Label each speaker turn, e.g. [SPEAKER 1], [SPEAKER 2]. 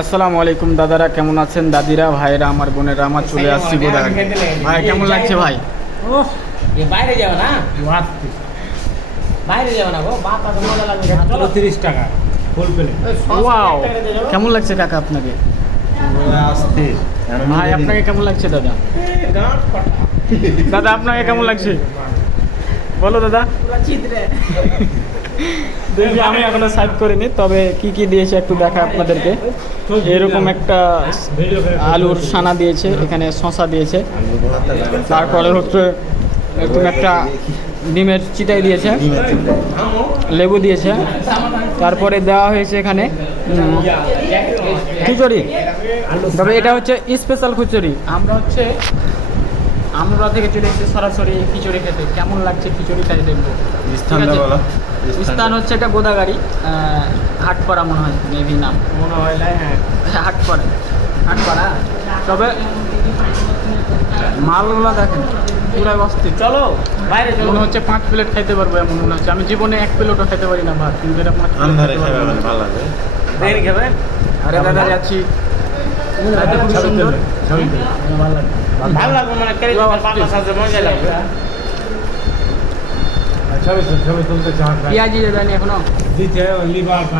[SPEAKER 1] আসসালামু আলাইকুম দাদারা কেমন আছেন? দাদিরা ভাইরা আমার বোনেরা আমার চলে আসছি গোদাগাড়ি ভাই কেমন লাগছে ভাই?
[SPEAKER 2] বাইরে যাও না। বাইরে যাও না গো বাপ মজা লাগবে
[SPEAKER 3] তিরিশ টাকা ফুল প্লেট
[SPEAKER 1] ওয়াও কেমন লাগছে কাকা আপনাকে? ভাই আপনাকে কেমন লাগছে দাদা? দাদা আপনাকে কেমন লাগছে? বলো দাদা। দেখি আমি এখনও সাইড করিনি তবে কি কি দিয়েছে একটু দেখা আপনাদেরকে। এরকম একটা আলুর সানা দিয়েছে এখানে শশা দিয়েছে। তারপরে হচ্ছে এরকম একটা ডিমের চিটাই দিয়েছে লেবু দিয়েছে। তারপরে দেওয়া হয়েছে এখানে খিচুড়ি। তবে এটা হচ্ছে স্পেশাল খিচুড়ি। আমরা হচ্ছে আমরা থেকে চলে এসেছি সরাসরি খিচুড়ি খেতে। কেমন লাগছে দেখব ঠিক আছে?
[SPEAKER 4] বলো।
[SPEAKER 1] স্থান হচ্ছে এটা গোদাগাড়ি হাটপাড়া মনে হয় মেবি নাম।
[SPEAKER 3] মনে হয় না হ্যাঁ।
[SPEAKER 1] হাটপাড়া হাটপাড়া। তবে মালগুলো দেখেন পুরাই অস্থির।
[SPEAKER 2] চলো বাইরে
[SPEAKER 1] মনে হচ্ছে পাঁচ প্লেট খাইতে পারব এমন মনে হচ্ছে। আমি জীবনে এক প্লেটও খেতে পারি না ভাত কিন্তু এটা পাঁচ
[SPEAKER 4] আন্ধারে
[SPEAKER 1] খেতে পারব। আরে দাদা যাচ্ছি।
[SPEAKER 2] ভালো লাগবে মানে
[SPEAKER 1] পেঁয়াজি দেয়নি এখনও
[SPEAKER 3] দিতে লিভার